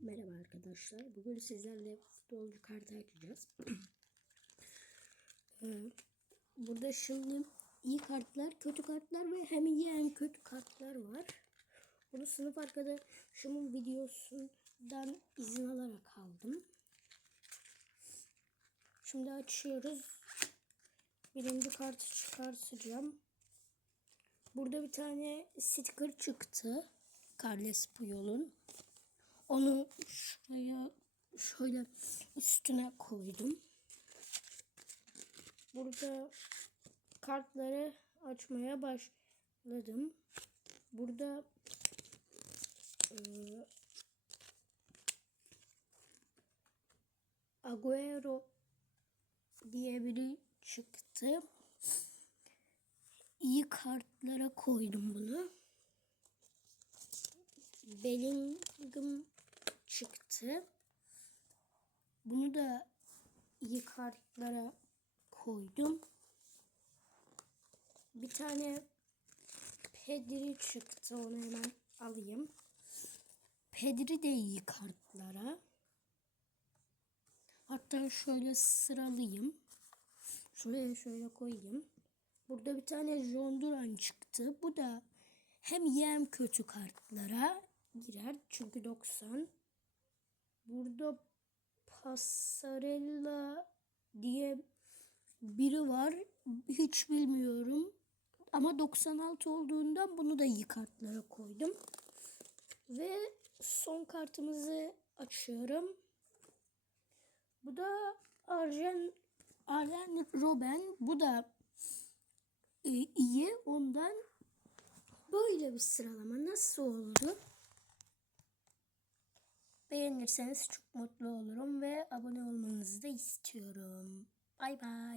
Merhaba arkadaşlar. Bugün sizlerle futbolcu kartı açacağız. Ee, Burada şimdi iyi kartlar, kötü kartlar ve hem iyi hem kötü kartlar var. Bunu sınıf arkadaşımın videosundan izin alarak aldım. Şimdi açıyoruz. Birinci kartı çıkartacağım. Burada bir tane sticker çıktı. Carles Puyol'un. Onu şuraya şöyle üstüne koydum. Burada kartları açmaya başladım. Burada eee Agüero diye biri çıktı. İyi kartlara koydum bunu. Bellingham çıktı. Bunu da iyi kartlara koydum. Bir tane Pedri çıktı. Onu hemen alayım. Pedri de iyi kartlara. Hatta şöyle sıralayayım. Şuraya şöyle koyayım. Burada bir tane John Duran çıktı. Bu da hem iyi hem kötü kartlara girer. Çünkü 90. Burada Passarella diye biri var. Hiç bilmiyorum. Ama 96 olduğundan bunu da iyi kartlara koydum. Ve son kartımızı açıyorum. Bu da Arjen Arjen Robben. Bu da e, iyi. Ondan böyle bir sıralama nasıl oldu? Beğenirseniz çok mutlu olurum ve abone olmanızı da istiyorum. Bay bay.